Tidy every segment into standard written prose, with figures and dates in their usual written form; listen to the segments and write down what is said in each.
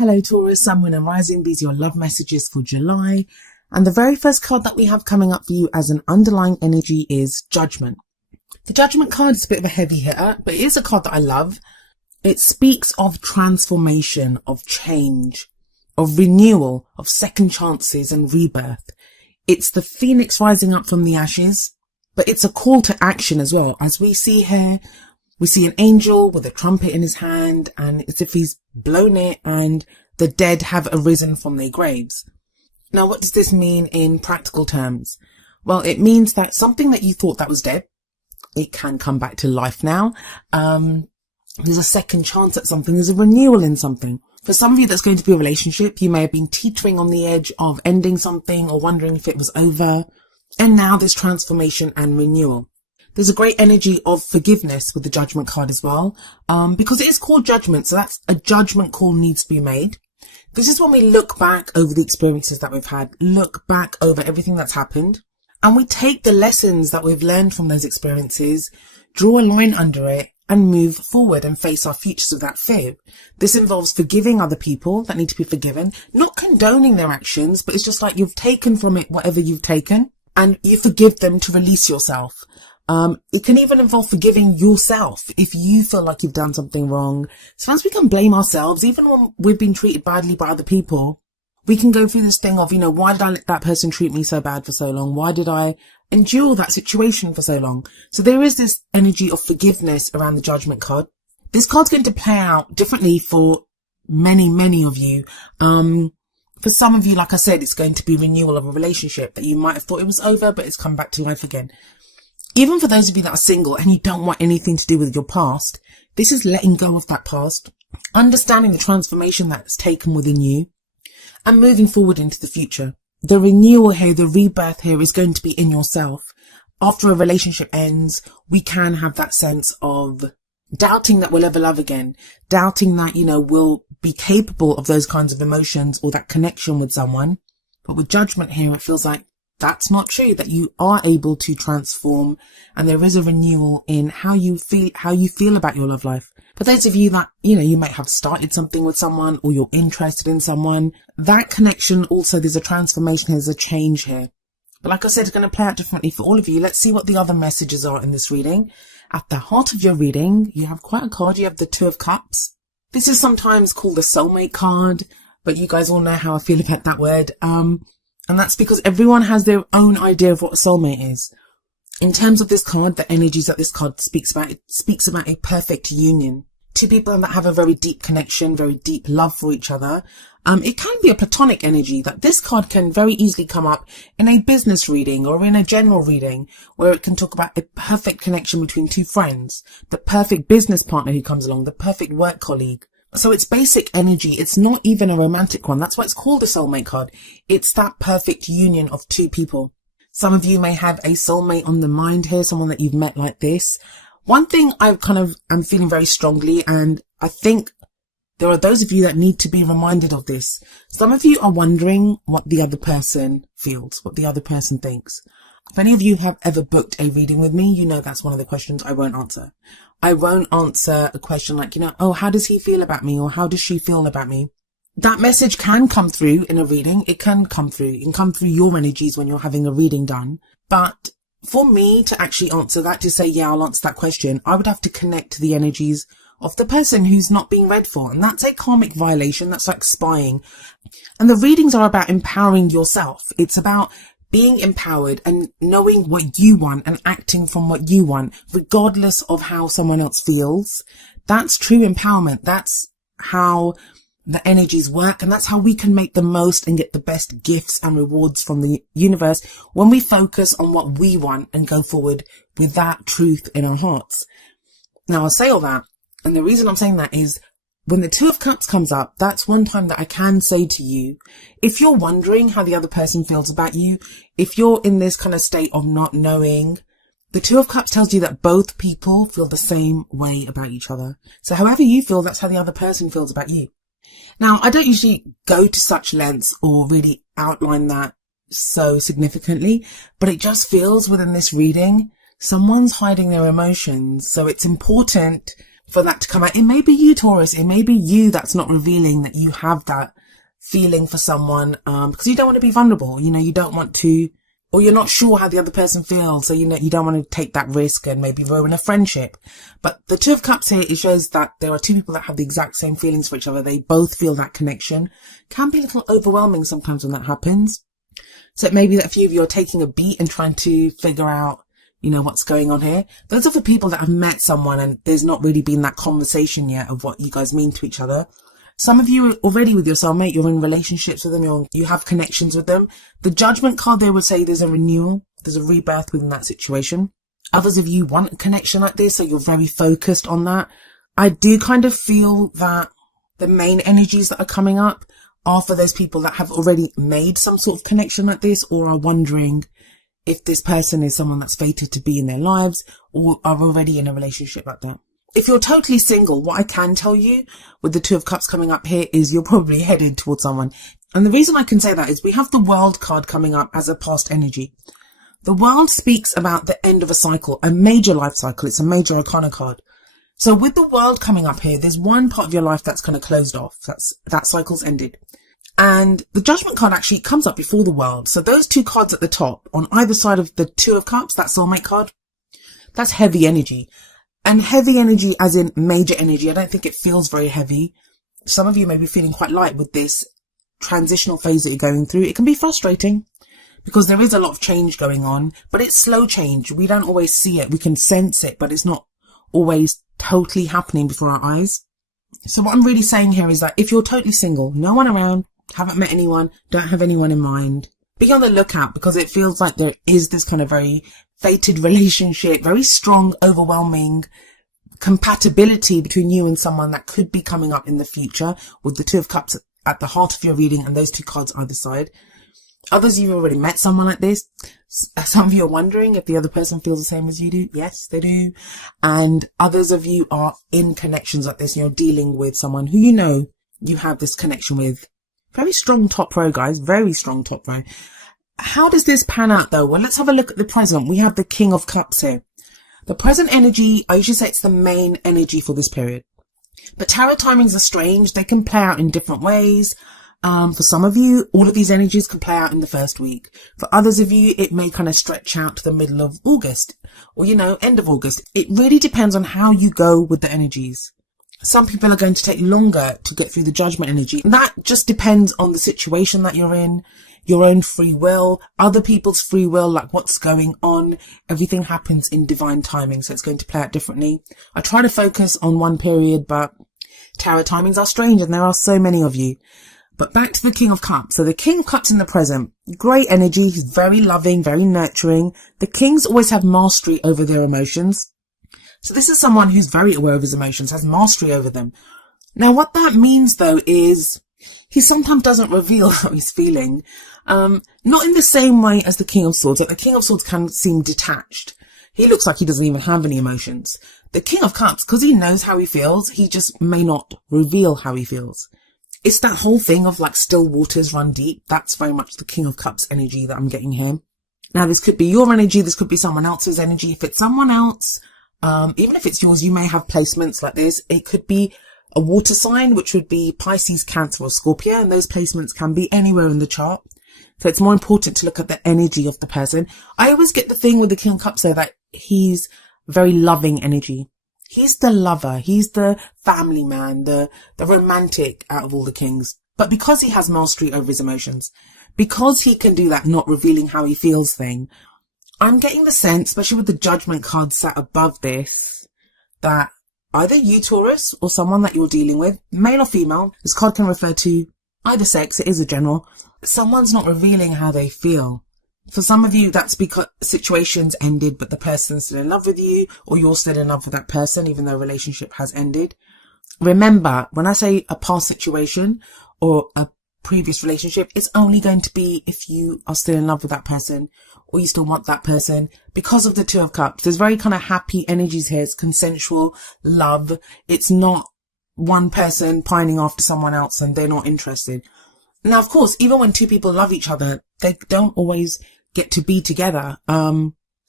Hello Taurus, Sun, Moon and Rising. These are your love messages for July. And the very first card that we have coming up for you as an underlying energy is Judgment. The Judgment card is a bit of a heavy hitter, but it is a card that I love. It speaks of transformation, of change, of renewal, of second chances and rebirth. It's the phoenix rising up from the ashes, but it's a call to action as well. As we see here, we see an angel with a trumpet in his hand, and it's as if he's blown it and the dead have arisen from their graves. Now, what does this mean in practical terms? Well, it means that something that you thought that was dead, it can come back to life now. There's a second chance at something. There's a renewal in something. For some of you, that's going to be a relationship. You may have been teetering on the edge of ending something or wondering if it was over. And now there's transformation and renewal. There's a great energy of forgiveness with the Judgment card as well, because it is called Judgment. So that's a judgment call needs to be made. This is when we look back over the experiences that we've had, look back over everything that's happened, and we take the lessons that we've learned from those experiences, draw a line under it, and move forward and face our futures with that fear. This involves forgiving other people that need to be forgiven, not condoning their actions, but it's just like you've taken from it whatever you've taken, and you forgive them to release yourself. It can even involve forgiving yourself if you feel like you've done something wrong. Sometimes we can blame ourselves, even when we've been treated badly by other people. We can go through this thing of, why did I let that person treat me so bad for so long? Why did I endure that situation for so long? So there is this energy of forgiveness around the Judgment card. This card's going to play out differently for many of you. For some of you, like I said, it's going to be renewal of a relationship that you might have thought it was over, but it's come back to life again. Even for those of you that are single and you don't want anything to do with your past, this is letting go of that past, understanding the transformation that's taken within you, and moving forward into the future. The renewal here, the rebirth here is going to be in yourself. After a relationship ends, we can have that sense of doubting that we'll ever love again, doubting that, we'll be capable of those kinds of emotions or that connection with someone. But with Judgment here, it feels like that's not true, that you are able to transform, and there is a renewal in how you feel about your love life. For those of you that, you might have started something with someone or you're interested in someone, that connection also, there's a transformation, there's a change here. But like I said, it's going to play out differently for all of you. Let's see what the other messages are in this reading. At the heart of your reading, you have quite a card. You have the Two of Cups. This is sometimes called the soulmate card, but you guys all know how I feel about that word. And that's because everyone has their own idea of what a soulmate is. In terms of this card, the energies that this card speaks about, it speaks about a perfect union. Two people that have a very deep connection, very deep love for each other. It can be a platonic energy that this card can very easily come up in a business reading or in a general reading, where it can talk about a perfect connection between two friends, the perfect business partner who comes along, the perfect work colleague. So it's basic energy. It's not even a romantic one. That's why it's called a soulmate card. It's that perfect union of two people. Some of you may have a soulmate on the mind here, someone that you've met like this. One thing I'm feeling very strongly, and I think there are those of you that need to be reminded of this. Some of you are wondering what the other person feels, what the other person thinks. If any of you have ever booked a reading with me, you know that's one of the questions I won't answer. I won't answer a question like, oh, how does he feel about me? Or how does she feel about me? That message can come through in a reading. It can come through. It can come through your energies when you're having a reading done. But for me to actually answer that, to say, yeah, I'll answer that question, I would have to connect to the energies of the person who's not being read for. And that's a karmic violation. That's like spying. And the readings are about empowering yourself. It's about being empowered and knowing what you want and acting from what you want, regardless of how someone else feels. That's true empowerment. That's how the energies work. And that's how we can make the most and get the best gifts and rewards from the universe when we focus on what we want and go forward with that truth in our hearts. Now, I'll say all that. And the reason I'm saying that is when the Two of Cups comes up, that's one time that I can say to you, if you're wondering how the other person feels about you, if you're in this kind of state of not knowing, the Two of Cups tells you that both people feel the same way about each other. So however you feel, that's how the other person feels about you. Now, I don't usually go to such lengths or really outline that so significantly, but it just feels within this reading, someone's hiding their emotions. So it's important for that to come out. It may be you, Taurus. It may be you that's not revealing that you have that feeling for someone, because you don't want to be vulnerable. You know, you don't want to, or you're not sure how the other person feels. So, you know, you don't want to take that risk and maybe ruin a friendship. But the Two of Cups here, it shows that there are two people that have the exact same feelings for each other. They both feel that connection. Can be a little overwhelming sometimes when that happens. So it may be that a few of you are taking a beat and trying to figure out, you know, what's going on here. Those are the people that have met someone and there's not really been that conversation yet of what you guys mean to each other. Some of you are already with your soulmate, you're in relationships with them, you have connections with them. The Judgment card there would say there's a renewal, there's a rebirth within that situation. Others of you want a connection like this, so you're very focused on that. I do kind of feel that the main energies that are coming up are for those people that have already made some sort of connection like this, or are wondering if this person is someone that's fated to be in their lives, or are already in a relationship like that. If you're totally single, what I can tell you with the Two of Cups coming up here is you're probably headed towards someone. And the reason I can say that is we have the World card coming up as a past energy. The World speaks about the end of a cycle, a major life cycle. It's a major arcana card. So with the World coming up here, there's one part of your life that's kind of closed off. That cycle's ended. And the Judgment card actually comes up before the World. So those two cards at the top, on either side of the Two of Cups, that soulmate card, that's heavy energy. And heavy energy as in major energy. I don't think it feels very heavy. Some of you may be feeling quite light with this transitional phase that you're going through. It can be frustrating because there is a lot of change going on, but it's slow change. We don't always see it. We can sense it, but it's not always totally happening before our eyes. So what I'm really saying here is that if you're totally single, no one around, haven't met anyone, don't have anyone in mind, be on the lookout, because it feels like there is this kind of very fated relationship, very strong, overwhelming compatibility between you and someone that could be coming up in the future, with the Two of Cups at the heart of your reading and those two cards either side. Others, you've already met someone like this. Some of you are wondering if the other person feels the same as you do. Yes, they do. And others of you are in connections like this, and you're dealing with someone who you know you have this connection with. Very strong top row, guys. Very strong top row. How does this pan out though? Well, let's have a look at the present. We have the King of Cups here. The present energy, I usually say it's the main energy for this period. But tarot timings are strange. They can play out in different ways. For some of you, all of these energies can play out in the first week. For others of you, it may kind of stretch out to the middle of August, or, you know, end of August. It really depends on how you go with the energies. Some people are going to take longer to get through the Judgment energy. That just depends on the situation that you're in, your own free will, other people's free will, like what's going on. Everything happens in divine timing, so it's going to play out differently. I try to focus on one period, but tarot timings are strange, and there are so many of you. But back to the King of Cups. So the King of Cups in the present, great energy. He's very loving, very nurturing. The Kings always have mastery over their emotions. So this is someone who's very aware of his emotions, has mastery over them. Now, what that means, though, is he sometimes doesn't reveal how he's feeling. Not in the same way as the King of Swords. Like the King of Swords can seem detached. He looks like he doesn't even have any emotions. The King of Cups, because he knows how he feels, he just may not reveal how he feels. It's that whole thing of like still waters run deep. That's very much the King of Cups energy that I'm getting here. Now, this could be your energy. This could be someone else's energy. If it's someone else, even if it's yours, you may have placements like this. It could be a water sign, which would be Pisces, Cancer, or Scorpio. And those placements can be anywhere in the chart. So it's more important to look at the energy of the person. I always get the thing with the King of Cups there that he's very loving energy. He's the lover. He's the family man, the romantic out of all the kings. But because he has mastery over his emotions, because he can do that not revealing how he feels thing, I'm getting the sense, especially with the Judgment card sat above this, that either you, Taurus, or someone that you're dealing with, male or female, this card can refer to either sex, it is a general, someone's not revealing how they feel. For some of you, that's because situations ended, but the person's still in love with you, or you're still in love with that person, even though a relationship has ended. Remember, when I say a past situation or a previous relationship, it's only going to be if you are still in love with that person, or you still want that person. Because of the Two of Cups, there's very kind of happy energies here. It's consensual love. It's not one person pining after someone else and they're not interested. Now, of course, even when two people love each other, they don't always get to be together.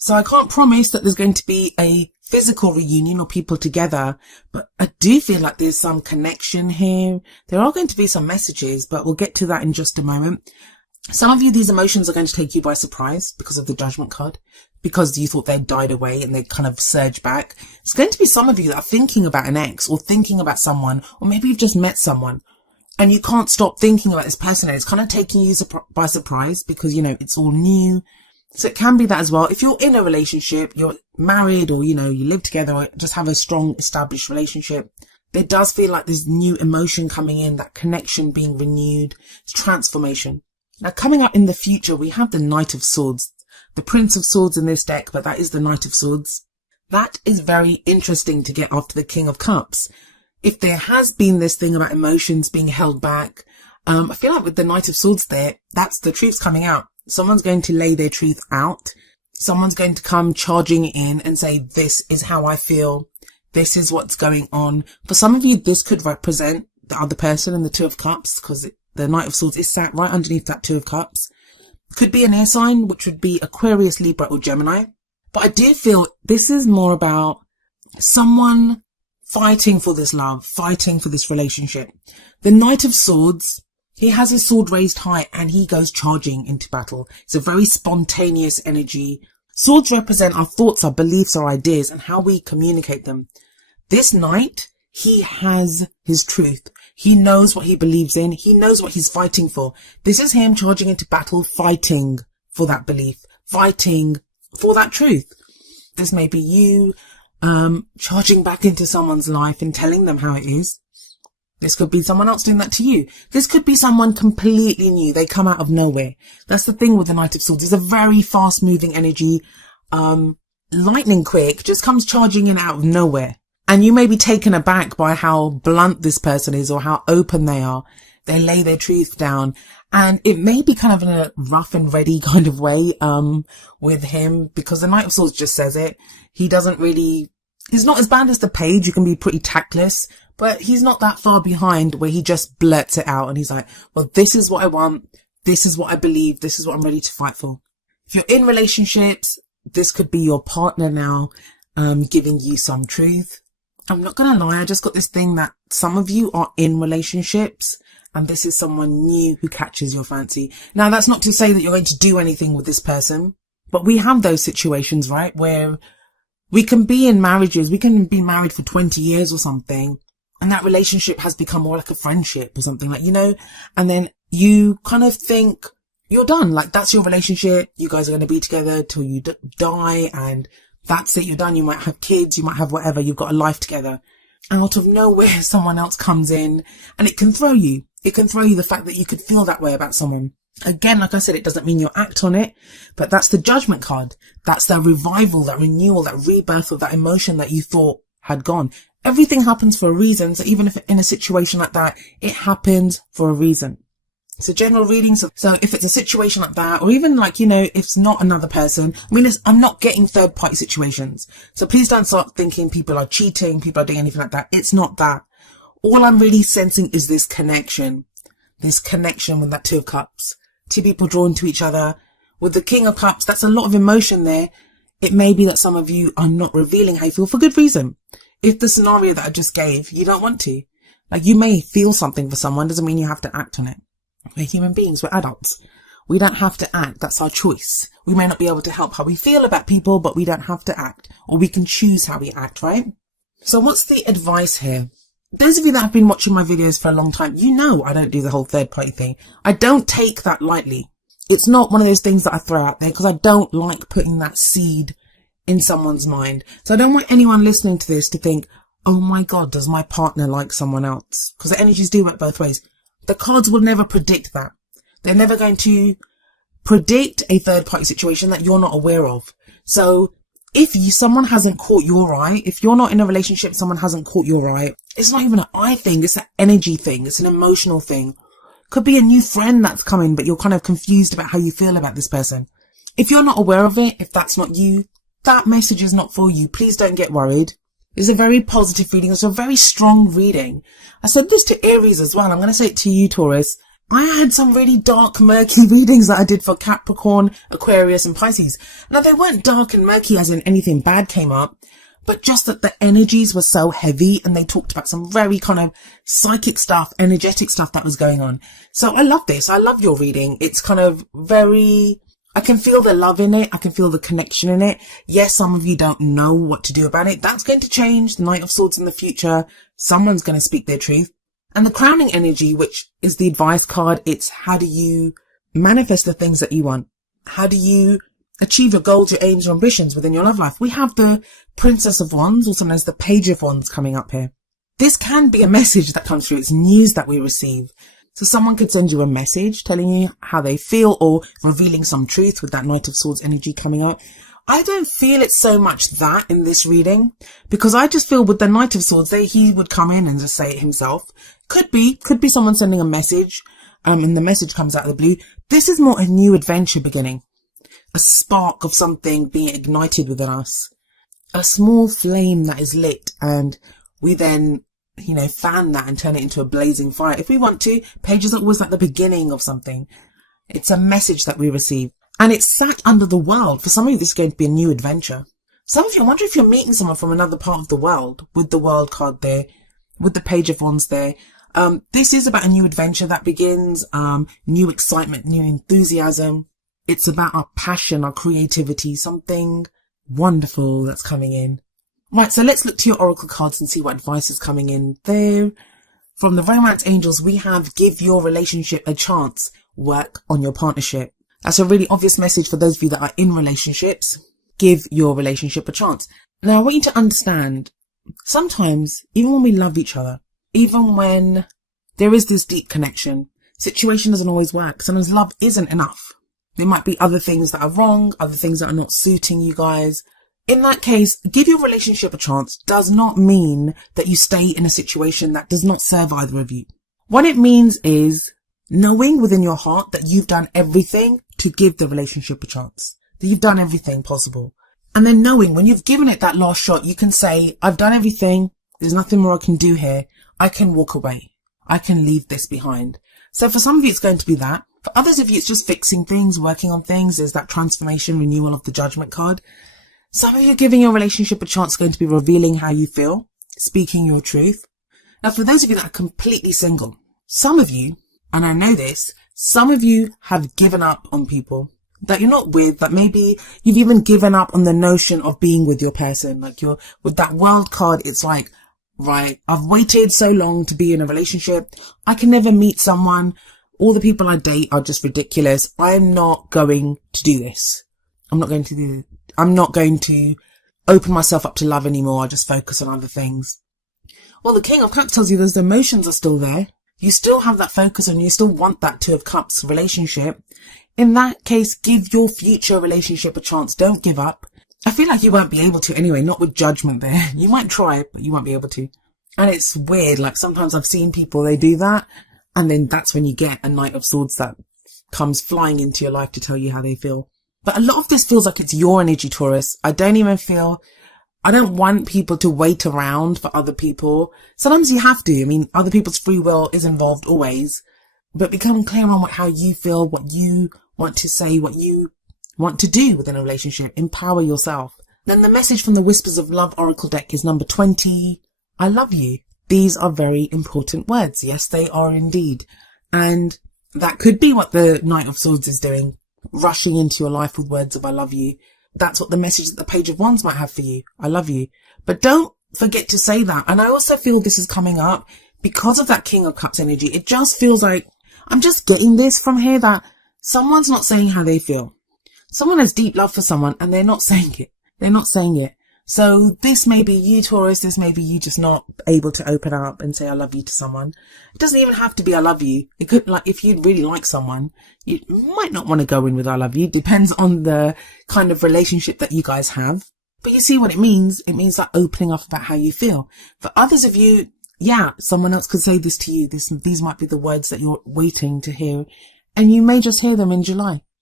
So I can't promise that there's going to be a physical reunion or people together, but I do feel like there's some connection here. There are going to be some messages, but we'll get to that in just a moment. Some of you, these emotions are going to take you by surprise because of the Judgment card, because you thought they'd died away and they kind of surge back. It's going to be some of you that are thinking about an ex or thinking about someone, or maybe you've just met someone and you can't stop thinking about this person, and it's kind of taking you by surprise because, you know, it's all new. So it can be that as well. If you're in a relationship, you're married, or, you know, you live together, or just have a strong established relationship, there does feel like there's new emotion coming in, that connection being renewed, it's transformation. Now, coming up in the future, we have the Knight of Swords, the Prince of Swords in this deck, but that is the Knight of Swords. That is very interesting to get after the King of Cups. If there has been this thing about emotions being held back, I feel like with the Knight of Swords there, that's the truth's coming out. Someone's going to lay their truth out. Someone's going to come charging in and say, this is how I feel. This is what's going on. For some of you, this could represent the other person in the Two of Cups, because the Knight of Swords is sat right underneath that Two of Cups. Could be an air sign, which would be Aquarius, Libra, or Gemini. But I do feel this is more about someone fighting for this love, fighting for this relationship. The Knight of Swords, he has his sword raised high and he goes charging into battle. It's a very spontaneous energy. Swords represent our thoughts, our beliefs, our ideas, and how we communicate them. This knight, he has his truth. He knows what he believes in. He knows what he's fighting for. This is him charging into battle, fighting for that belief, fighting for that truth. This may be you charging back into someone's life and telling them how it is. This could be someone else doing that to you. This could be someone completely new. They come out of nowhere. That's the thing with the Knight of Swords. It's a very fast moving energy. Lightning quick, just comes charging in out of nowhere. And you may be taken aback by how blunt this person is or how open they are. They lay their truth down. And it may be kind of in a rough and ready kind of way, with him, because the Knight of Swords just says it. He's not as bad as the Page. You can be pretty tactless, but he's not that far behind where he just blurts it out and he's like, well, this is what I want. This is what I believe. This is what I'm ready to fight for. If you're in relationships, this could be your partner now, giving you some truth. I'm not going to lie. I just got this thing that some of you are in relationships and this is someone new who catches your fancy. Now, that's not to say that you're going to do anything with this person, but we have those situations, right? Where we can be in marriages. We can be married for 20 years or something. And that relationship has become more like a friendship or something, like, you know, and then you kind of think you're done. Like, that's your relationship. You guys are going to be together till you die, and that's it. You're done. You might have kids. You might have whatever. You've got a life together. Out of nowhere, someone else comes in and it can throw you. It can throw you the fact that you could feel that way about someone. Again, like I said, it doesn't mean you'll act on it, but that's the Judgment card. That's the revival, that renewal, that rebirth of that emotion that you thought had gone. Everything happens for a reason. So even if in a situation like that, it happens for a reason. It's a general reading. So if it's a situation like that, or even like, you know, if it's not another person, I mean, I'm not getting third party situations. So please don't start thinking people are cheating, people are doing anything like that. It's not that. All I'm really sensing is this connection with that Two of Cups. Two people drawn to each other. With the King of Cups, that's a lot of emotion there. It may be that some of you are not revealing how you feel for good reason. If the scenario that I just gave, you don't want to. Like, you may feel something for someone, doesn't mean you have to act on it. We're human beings, we're adults. We don't have to act, that's our choice. We may not be able to help how we feel about people, but we don't have to act. Or we can choose how we act, right? So what's the advice here? Those of you that have been watching my videos for a long time, you know I don't do the whole third party thing. I don't take that lightly. It's not one of those things that I throw out there because I don't like putting that seed in someone's mind. So I don't want anyone listening to this to think, oh my God, does my partner like someone else? Because the energies do work both ways. The cards will never predict that. They're never going to predict a third party situation that you're not aware of. So if someone hasn't caught your eye, if you're not in a relationship, someone hasn't caught your eye, it's not even an eye thing. It's an energy thing. It's an emotional thing. Could be a new friend that's coming, but you're kind of confused about how you feel about this person. If you're not aware of it, if that's not you, that message is not for you. Please don't get worried. It's a very positive reading. It's a very strong reading. I said this to Aries as well. I'm going to say it to you, Taurus. I had some really dark, murky readings that I did for Capricorn, Aquarius and Pisces. Now, they weren't dark and murky as in anything bad came up, but just that the energies were so heavy and they talked about some very kind of psychic stuff, energetic stuff that was going on. So I love this. I love your reading. It's kind of very, I can feel the love in it. I can feel the connection in it. Yes, some of you don't know what to do about it. That's going to change. The Knight of Swords in the future. Someone's going to speak their truth. And the crowning energy, which is the advice card, it's how do you manifest the things that you want? How do you achieve your goals, your aims, your ambitions within your love life? We have the Princess of Wands, also known as the Page of Wands, coming up here. This can be a message that comes through. It's news that we receive. So someone could send you a message telling you how they feel or revealing some truth with that Knight of Swords energy coming up. I don't feel it's so much that in this reading, because I just feel with the Knight of Swords, he would come in and just say it himself. Could be someone sending a message, and the message comes out of the blue. This is more a new adventure beginning. A spark of something being ignited within us. A small flame that is lit, and we then, fan that and turn it into a blazing fire. If we want to, pages are always like the beginning of something. It's a message that we receive. And it's sat under the world. For some of you, this is going to be a new adventure. Some of you, I wonder if you're meeting someone from another part of the world with the world card there, with the Page of Wands there. This is about a new adventure that begins, new excitement, new enthusiasm. It's about our passion, our creativity, something wonderful that's coming in. Right, so let's look to your oracle cards and see what advice is coming in there. From the Romance Angels, we have give your relationship a chance, work on your partnership. That's a really obvious message for those of you that are in relationships. Give your relationship a chance. Now, I want you to understand, sometimes, even when we love each other, even when there is this deep connection, situation doesn't always work. Sometimes love isn't enough. There might be other things that are wrong, other things that are not suiting you guys. In that case, give your relationship a chance does not mean that you stay in a situation that does not serve either of you. What it means is knowing within your heart that you've done everything to give the relationship a chance, that you've done everything possible. And then knowing when you've given it that last shot, you can say, I've done everything. There's nothing more I can do here. I can walk away. I can leave this behind. So for some of you, it's going to be that. For others of you, it's just fixing things, working on things. There's that transformation, renewal of the Judgment card. Some of you giving your relationship a chance is going to be revealing how you feel, speaking your truth. Now, for those of you that are completely single, some of you, and I know this, some of you have given up on people that you're not with, that maybe you've even given up on the notion of being with your person. Like you're with that World card, it's like, right, I've waited so long to be in a relationship. I can never meet someone. All the people I date are just ridiculous. I'm not going to do this. I'm not going to open myself up to love anymore. I just focus on other things. Well, the King of Cups tells you those emotions are still there. You still have that focus and you still want that Two of Cups relationship. In that case, give your future relationship a chance. Don't give up. I feel like you won't be able to anyway, not with Judgment there. You might try, but you won't be able to. And it's weird. Like sometimes I've seen people, they do that. And then that's when you get a Knight of Swords that comes flying into your life to tell you how they feel. But a lot of this feels like it's your energy, Taurus. I don't want people to wait around for other people. Sometimes you have to. I mean, other people's free will is involved always. But become clear on how you feel, what you want to say, what you want to do within a relationship. Empower yourself. Then the message from the Whispers of Love Oracle deck is number 20. I love you. These are very important words. Yes, they are indeed. And that could be what the Knight of Swords is doing. Rushing into your life with words of I love you. That's what the message that the Page of Wands might have for you. I love you. But don't forget to say that. And I also feel this is coming up because of that King of Cups energy. It just feels like I'm just getting this from here that someone's not saying how they feel. Someone has deep love for someone and they're not saying it. They're not saying it. So this may be you, Taurus. This may be you just not able to open up and say I love you to someone. It doesn't even have to be I love you. It could, like, if you really like someone, you might not want to go in with I love you. Depends on the kind of relationship that you guys have. But you see what it means? It means like opening up about how you feel. For others of you, yeah, someone else could say this to you. These might be the words that you're waiting to hear. And you may just hear them in July.